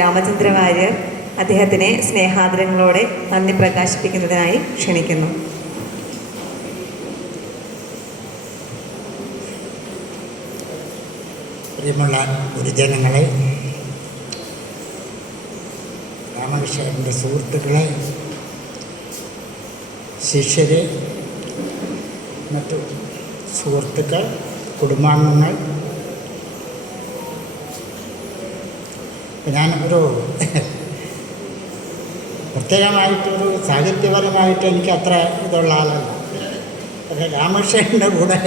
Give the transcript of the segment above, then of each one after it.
രാമചന്ദ്ര വാര്യർ അദ്ദേഹത്തിനെ സ്നേഹാദരങ്ങളോടെ നന്ദി പ്രകാശിപ്പിക്കുന്നതിനായി ക്ഷണിക്കുന്നു. പ്രിയമുള്ള ഗുരുജനങ്ങളെ, രാമകൃഷ്ണൻ്റെ സുഹൃത്തുക്കളെ, ശിഷ്യരെ, മറ്റു സുഹൃത്തുക്കൾ, കുടുംബാംഗങ്ങൾ, ഞാനൊരു പ്രത്യേകമായിട്ടൊരു സാഹിത്യപരമായിട്ട് എനിക്ക് അത്ര ഇതുള്ള ആളല്ല. പക്ഷേ രാമകൃഷ്ണൻ്റെ കൂടെ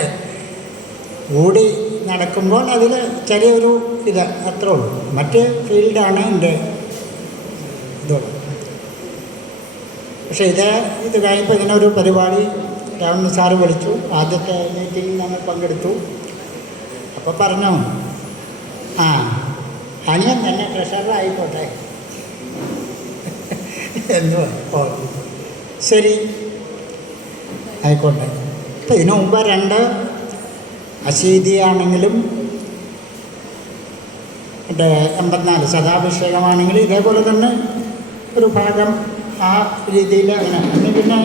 കൂടി നടക്കുമ്പോൾ അതിൽ ചെറിയൊരു ഇത് അത്രേ ഉള്ളൂ. മറ്റ് ഫീൽഡാണ് എൻ്റെ ഇതുള്ളത്. പക്ഷേ ഇത് കഴിഞ്ഞപ്പോൾ ഇങ്ങനൊരു പരിപാടി രാമൻ സാറ് വിളിച്ചു. ആദ്യത്തെ മീറ്റിംഗ് ഞങ്ങൾ പങ്കെടുത്തു. അപ്പോൾ പറഞ്ഞു, അനിയൻ തന്നെ ട്രഷറർ ആയിക്കോട്ടെ എന്ന്. ഓ ശരി, ആയിക്കോട്ടെ. ഇപ്പം ഇതിനു മുമ്പ് 2 അശീതിയാണെങ്കിലും 84 ശതാഭിഷേകമാണെങ്കിലും ഇതേപോലെ തന്നെ ഒരു ഭാഗം ആ രീതിയിൽ അങ്ങനെ. പിന്നെ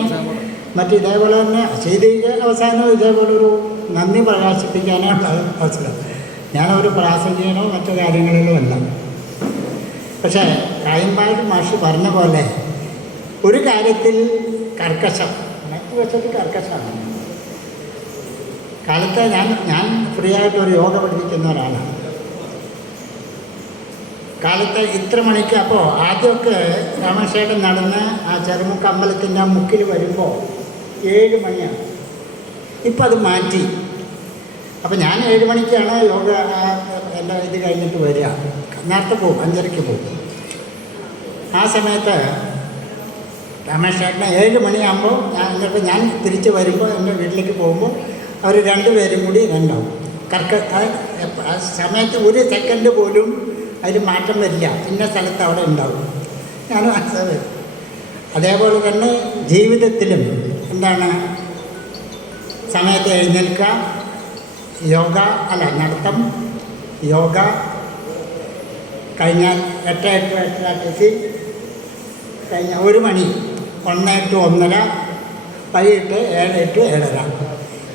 മറ്റിതേപോലെ തന്നെ അശീതിക്ക് അവസാനം ഇതേപോലൊരു നന്ദി പ്രകാശിപ്പിക്കാനുള്ള അവസരം. ഞാനൊരു പ്രാസംഗികനോ മറ്റു കാര്യങ്ങളിലോ അല്ല. പക്ഷേ കായമ്പാട് മാഷ് പറഞ്ഞ പോലെ ഒരു കാര്യത്തിൽ കർക്കശം, മറ്റു വശത്ത് കർക്കശമാണ്. കാലത്ത് ഞാൻ ഫ്രീ ആയിട്ടൊരു യോഗ പഠിപ്പിക്കുന്ന ഒരാളാണ്. കാലത്ത് ഇത്ര മണിക്ക്, അപ്പോൾ ആദ്യമൊക്കെ രാമേശ്വരം നടന്ന് ആ ചെറുമുക്ക് അമ്പലത്തിൻ്റെ ആ മുക്കിൽ വരുമ്പോൾ 7 മണിയാണ്. ഇപ്പം അത് മാറ്റി. അപ്പം ഞാൻ 7 മണിക്കാണ് യോഗ എൻ്റെ ഇത് കഴിഞ്ഞിട്ട് വരിക. നേരത്തെ പോകും, 5:30 പോകും. ആ സമയത്ത് രാമേശ്വരന് 7 മണിയാകുമ്പോൾ ഞാൻ തിരിച്ച് വരുമ്പോൾ എൻ്റെ വീട്ടിലേക്ക് പോകുമ്പോൾ അവർ 2 പേരും കൂടി ഉണ്ടാവും. ആ സമയത്ത് 1 സെക്കൻഡ് പോലും അതിൽ മാറ്റം വരില്ല. ഇന്ന സ്ഥലത്ത് അവിടെ ഉണ്ടാവും. ഞാൻ മനസ്സിലായി. അതേപോലെ തന്നെ ജീവിതത്തിലും എന്താണ്, സമയത്ത് എഴുന്നേൽക്കുക, യോഗ നടത്തം, യോഗ കഴിഞ്ഞാൽ 8 ടിഫിൻ കഴിഞ്ഞ 1 മണി, 1 to 1:30, വൈകിട്ട് 7 to 7:30.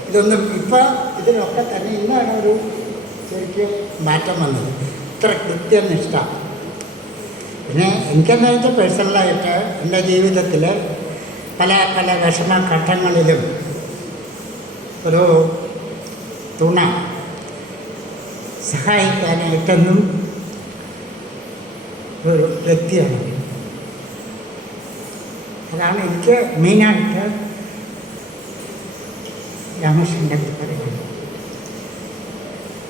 ഇതൊന്നും ഇപ്പം ഇതിലൊക്കെ തന്നെ ഇന്നാണ് ഒരു ശരിക്കും മാറ്റം വന്നത്. ഇത്ര കൃത്യനിഷ്ഠ. പിന്നെ എനിക്കെന്താ വെച്ചാൽ പേഴ്സണലായിട്ട് എൻ്റെ ജീവിതത്തിൽ പല വിഷമഘട്ടങ്ങളിലും ഒരു തുണ സഹായിക്കാനായിട്ടെന്നും ഒരു വ്യക്തിയാണ്. അതാണ് എനിക്ക് മെയിനായിട്ട് രാമകൃഷ്ണൻ്റെ പറയുന്നത്.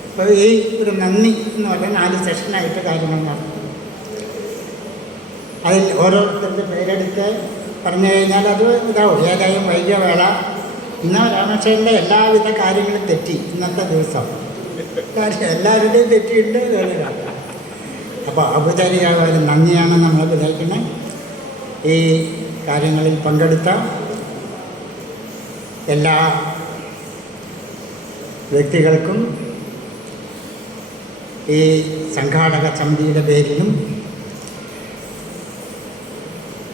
അപ്പോൾ ഈ ഒരു നന്ദി എന്ന് പറഞ്ഞാൽ 4 സെഷനായിട്ട് കാര്യങ്ങൾ നടത്തും. അതിൽ ഓരോരുത്തരുടെ പേരെടുത്ത് പറഞ്ഞു കഴിഞ്ഞാൽ അത് ഇതാവും. ഏതായാലും വൈകിയവേള ഇന്ന് രാമകൃഷ്ണൻ്റെ എല്ലാവിധ കാര്യങ്ങളും തെറ്റി. ഇന്നത്തെ ദിവസം എല്ലാവരുടെയും തെറ്റിയിട്ട് കേൾക്കുക. അപ്പോൾ ഔപചാരികമായ നന്ദിയാണ് നമ്മൾ വിചാരിക്കുന്നത്. ഈ കാര്യങ്ങളിൽ പങ്കെടുത്ത എല്ലാ വ്യക്തികൾക്കും ഈ സംഘാടക സമിതിയുടെ പേരിലും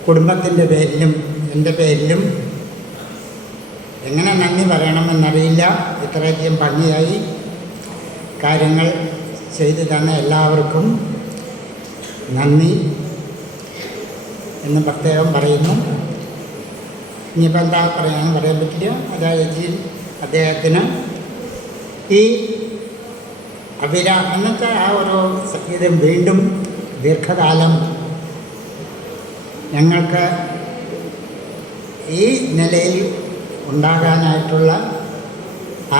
കുടുംബത്തിൻ്റെ പേരിലും എൻ്റെ പേരിലും എങ്ങനെ നന്ദി പറയണമെന്നറിയില്ല. ഇത്രയധികം ഭംഗിയായി കാര്യങ്ങൾ ചെയ്തു തന്ന എല്ലാവർക്കും നന്ദി എന്ന് പ്രത്യേകം പറയുന്നു. ഇനിയിപ്പോൾ എന്താ പറയാൻ പറ്റില്ല. അതായത് അദ്ദേഹത്തിന് ഈ അന്നത്തെ ആ ഒരു സംഗീതം വീണ്ടും ദീർഘകാലം ഞങ്ങൾക്ക് ഈ നിലയിൽ ഉണ്ടാകാനായിട്ടുള്ള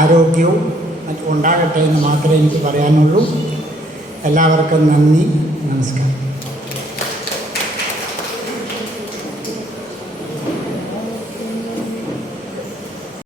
ആരോഗ്യവും മറ്റും ഉണ്ടാകട്ടെ എന്ന് മാത്രമേ എനിക്ക് പറയാനുള്ളൂ. എല്ലാവർക്കും നന്ദി, നമസ്കാരം.